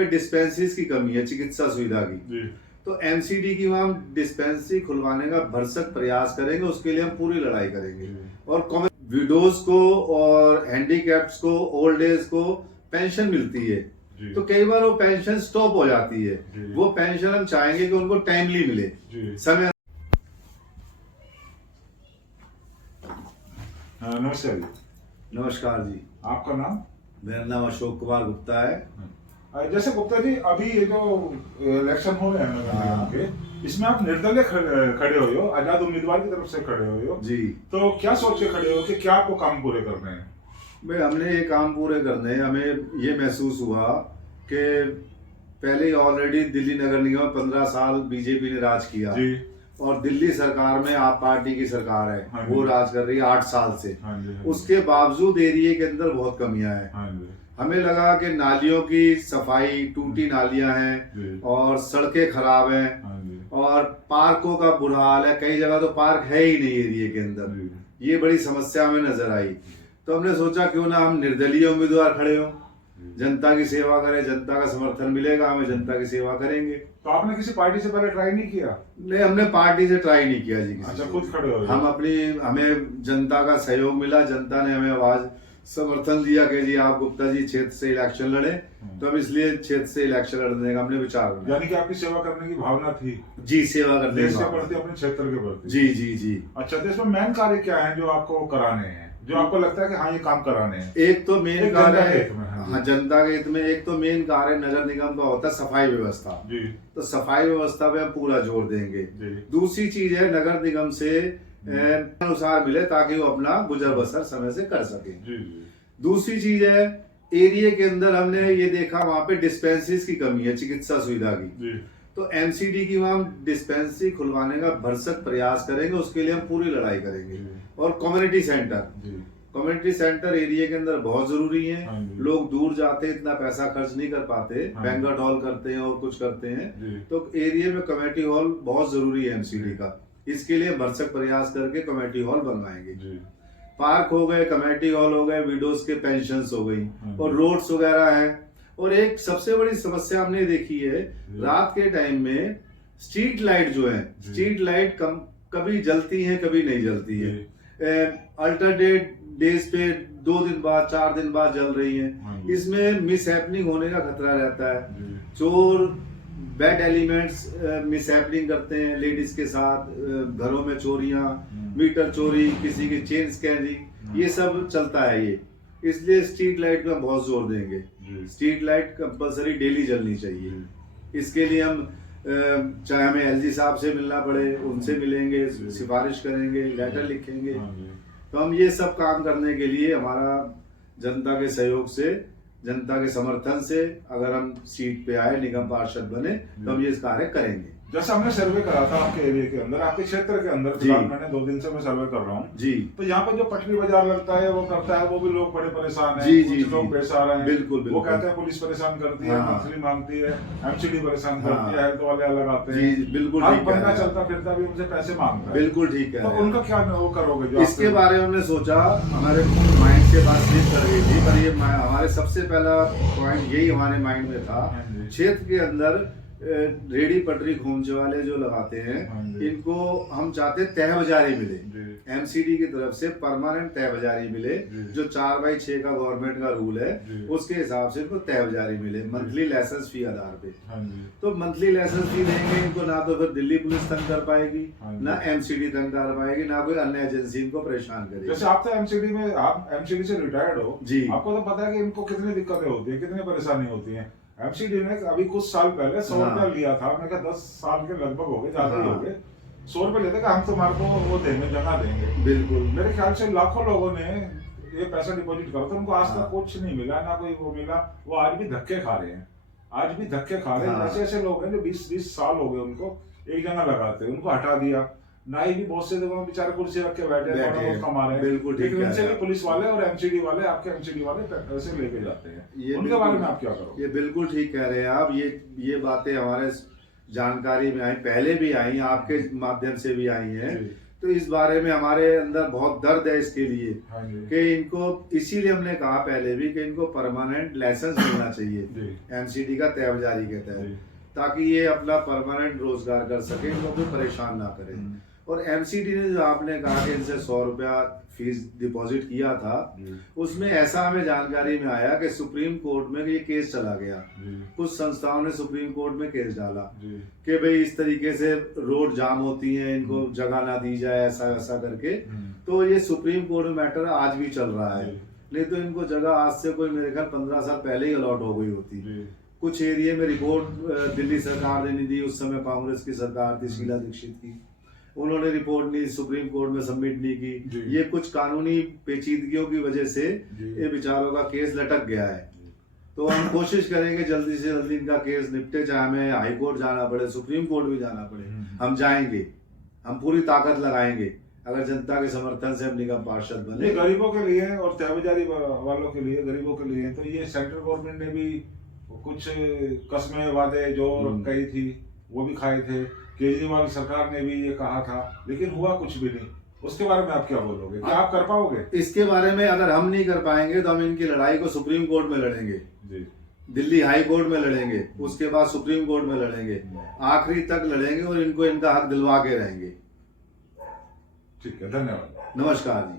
पे डिस्पेंसरीज की कमी है चिकित्सा सुविधा की। जी तो एमसीडी की वहाँ हम डिस्पेंसरी खुलवाने का भरसक प्रयास करेंगे, उसके लिए हम पूरी लड़ाई करेंगे। जी और विडोज को और हैंडीकैप्स को, ओल्ड एज को पेंशन मिलती है, जी तो कई बार वो पेंशन स्टॉप हो जाती है। जी। वो पेंशन हम चाहेंगे कि उनको टाइमली मिले, जी। समय। नमस्कार जी। नमस्कार जी, आपका नाम? मेरा नाम अशोक कुमार गुप्ता है। जैसे गुप्ता जी, अभी ये जो इलेक्शन हो रहे हैं नगर निगम के, इसमें आप निर्दलीय खड़े हुए हो, आजाद उम्मीदवार की तरफ से खड़े हुए हो जी। तो क्या सोच के खड़े हो कि क्या आपको काम पूरे करने हैं? भाई हमने ये काम पूरे करने हैं। हमें ये महसूस हुआ कि पहले ही ऑलरेडी दिल्ली नगर निगम में 15 साल बीजेपी ने राज किया जी। और दिल्ली सरकार में आप पार्टी की सरकार है, हाँ वो जी। राज कर रही है 8 साल से। हाँ जी, हाँ जी। उसके बावजूद एरिया के अंदर बहुत कमियां हैं। हाँ जी। हमें लगा कि नालियों की सफाई, टूटी नालियां हैं जी। और सड़कें खराब हैं हाँ जी। और पार्कों का बुरा हाल है। कई जगह तो पार्क है ही नहीं एरिया के अंदर। जी। ये बड़ी समस्या हमें नजर आई। तो हमने सोचा क्यों ना हम निर्दलीय उम्मीदवार खड़े हों, जनता की सेवा करें, जनता का समर्थन मिलेगा हमें, जनता की सेवा करेंगे। तो आपने किसी पार्टी से पहले ट्राई नहीं किया? नहीं, हमने पार्टी से ट्राई नहीं किया जी किसी अच्छा, से। खुद खड़े हो? हमें जनता का सहयोग मिला, जनता ने हमें आवाज समर्थन दिया कि जी आप गुप्ता जी क्षेत्र से इलेक्शन लड़े, तो हम इसलिए क्षेत्र से इलेक्शन लड़ने का हमने विचार बनाया। यानी कि आपकी सेवा करने की भावना थी? जी, सेवा करने देश की के भावना। प्रति, अपने क्षेत्र के प्रति? जी जी जी। अच्छा, तो इसमें मेन कार्य क्या है जो आपको कराने हैं, जो आपको लगता है कि हाँ ये काम कराने हैं? एक तो मेन कार्य है, हाँ, हाँ जनता के हित में। एक तो मेन कार्य नगर निगम का होता है सफाई व्यवस्था। जी। तो सफाई व्यवस्था पे हम पूरा जोर देंगे। जी। दूसरी चीज है नगर निगम से अनुसार मिले ताकि वो अपना गुजर बसर समय से कर सके। जी जी। दूसरी चीज है एरिया के अंदर हमने ये देखा वहां पे डिस्पेंसरीज की कमी है चिकित्सा सुविधा की। जी। तो एमसीडी की वहाँ हम डिस्पेंसरी खुलवाने का भरसक प्रयास करेंगे, उसके लिए हम पूरी लड़ाई करेंगे। और कम्युनिटी सेंटर एरिया के अंदर बहुत जरूरी है। हाँ जी। लोग दूर जाते हैं, इतना पैसा खर्च नहीं कर पाते, हाँ। बैंक्वेट हॉल करते हैं और कुछ करते हैं। जी। तो एरिया में कमेटी हॉल बहुत जरूरी है एमसीडी का। इसके लिए भरसक प्रयास करके कमेटी हॉल बनवाएंगे। जी। पार्क हो गए, कमेटी हॉल हो गए, विडोज के पेंशंस हो गई हाँ। और रोड्स वगैरह हैं। और एक सबसे बड़ी समस्या हमने देखी है, रात के टाइम में स्ट्रीट लाइट जो है, स्ट्रीट लाइट कभी जलती हैं कभी नहीं जलती है। अल्टरनेट डेज पे 2 दिन बाद 4 दिन बाद जल रही हाँ। हैं। इसमें मिस हैपनिंग होने का खतरा रहता है। चोर, बैड एलिमेंट्स मिस हैपनिंग करते हैं लेडीज के साथ, घरों में चोरियां, मीटर चोरी, किसी की चेन स्कैनिंग, ये सब चलता है ये। इसलिए स्ट्रीट लाइट पे हम बहुत जोर देंगे। स्ट्रीट लाइट कंपलसरी डेली जलनी चाहिए। इसके लिए हम चाहे हमें एलजी साहब से मिलना पड़े, उनसे मिलेंगे, सिफारिश करेंगे, लेटर लिखेंगे। तो हम ये सब काम करने के लिए हमारा जनता के सहयोग से, जनता के समर्थन से अगर हम सीट पे आए, निगम पार्षद बने, तो हम ये कार्य करेंगे। जैसे हमने सर्वे करा था आपके एरिया के अंदर, आपके क्षेत्र के अंदर, फिलहाल मैंने 2 दिन से मैं सर्वे कर रहा हूँ जी। तो यहाँ पे जो पटरी बाजार लगता है वो करता है, वो भी लोग बड़े परेशान हैं। जी, कुछ जी, लोग पेश आ रहे हैं। बिल्कुल वो कहते हैं पुलिस परेशान करती है, हाँ। मंथली मांगती है, एमसीडी परेशान हाँ। करती है, हेल्थ वाले अलग आते हैं। जी, बिल्कुल हर ठीक बंदा है। चलता फिरता भी उनसे पैसे मांगता है। बिल्कुल ठीक है। तो उनका क्या वो करोगे? जो इसके बारे में हमने सोचा, हमारे माइंड से बात स्लिप कर गई थी, पर ये हमारे सबसे पहला पॉइंट यही हमारे माइंड में था। क्षेत्र के अंदर रेडी पटरी खोमचे वाले जो लगाते हैं, इनको हम चाहते तय बाजारी मिले, एमसीडी की तरफ से परमानेंट तय बाजारी मिले। जो 4/6 का गवर्नमेंट का रूल है उसके हिसाब से इनको तय बाजारी मिले, मंथली लाइसेंस फी आधार पे। तो मंथली लाइसेंस फी देंगे इनको, ना तो फिर दिल्ली पुलिस तंग कर पाएगी, ना एमसीडी तंग कर पाएगी, ना कोई अन्य एजेंसी इनको परेशान करेगी। जैसे आप तो एमसीडी में, आप एमसीडी से रिटायर्ड हो जी, आपको तो पता है कि इनको कितनी दिक्कतें होती है, कितनी परेशानी होती है। एमसीडी ने अभी कुछ साल पहले 100 रुपया लिया था, मैं कहा 10 साल के लगभग हो गए, ज्यादा ही हो गए। 100 रुपए लेते हम तुम्हारे को वो देंगे, जगह देंगे। बिल्कुल, मेरे ख्याल से लाखों लोगों ने ये पैसा डिपॉजिट करा था, उनको आज तक कुछ नहीं मिला, ना कोई वो मिला। वो आज भी धक्के खा रहे हैं, आज भी धक्के खा रहे हैं। ऐसे ऐसे लोग हैं जो 20-20 साल हो गए उनको एक जगह लगाते, उनको हटा दिया। नाई भी बहुत से जगह बेचारे कुर्सी रख के बैठे कमा रहे हैं। बिल्कुल ठीक है। इनसे भी पुलिस वाले और एमसीडी वाले, आपके एमसीडी वाले पैसे लेके जाते हैं। उनके बारे में आप क्या करोगे? ये बिल्कुल ठीक कह रहे हैं आप। ये बातें हमारे जानकारी में आई, पहले भी आई, आपके माध्यम से भी आई हैं। तो इस बारे में हमारे अंदर बहुत दर्द है इसके लिए हाँ जी। कि इनको, इसीलिए हमने कहा पहले भी कि इनको परमानेंट लाइसेंस मिलना चाहिए एमसीडी का तहबजारी के तहत, ताकि ये अपना परमानेंट रोजगार कर सके, इनको कोई परेशान ना करे। और एमसीडी ने जो आपने कहा कि इनसे 100 रुपया फीस डिपॉजिट किया था, उसमें ऐसा हमें जानकारी में आया कि सुप्रीम कोर्ट में ये केस चला गया। कुछ संस्थाओं ने सुप्रीम कोर्ट में केस डाला कि भाई इस तरीके से रोड जाम होती है, इनको जगह ना दी जाए, ऐसा वैसा करके। तो ये सुप्रीम कोर्ट में मैटर आज भी चल रहा है, नहीं तो इनको जगह आज से कोई मेरे ख्याल 15 साल पहले ही अलॉट हो गई होती। कुछ एरिया में रिपोर्ट दिल्ली सरकार ने नहीं दी, उस समय कांग्रेस की सरकार थी शीला दीक्षित की, उन्होंने रिपोर्ट नहीं सुप्रीम कोर्ट में सबमिट नहीं की। ये कुछ कानूनी पेचीदगियों की वजह से ये बेचारों का केस लटक गया है। तो हम कोशिश करेंगे जल्दी से जल्दी इनका केस निपटे, चाहे हमें हाई कोर्ट जाना पड़े, सुप्रीम कोर्ट भी जाना पड़े, हम जाएंगे, हम पूरी ताकत लगाएंगे अगर जनता के समर्थन से हम निगम पार्षद बने। गरीबों के लिए और तहबजारी वालों के लिए, गरीबों के लिए, तो ये सेंट्रल गवर्नमेंट ने भी कुछ कस्में वादे जो कही थी वो भी खाए थे, केजरीवाल सरकार ने भी ये कहा था, लेकिन हुआ कुछ भी नहीं। उसके बारे में आप क्या बोलोगे, क्या आप कर पाओगे? इसके बारे में अगर हम नहीं कर पाएंगे तो हम इनकी लड़ाई को सुप्रीम कोर्ट में लड़ेंगे जी, दिल्ली हाई कोर्ट में लड़ेंगे, उसके बाद सुप्रीम कोर्ट में लड़ेंगे, आखिरी तक लड़ेंगे और इनको इनका हक दिलवा के रहेंगे। ठीक है, धन्यवाद। नमस्कार जी।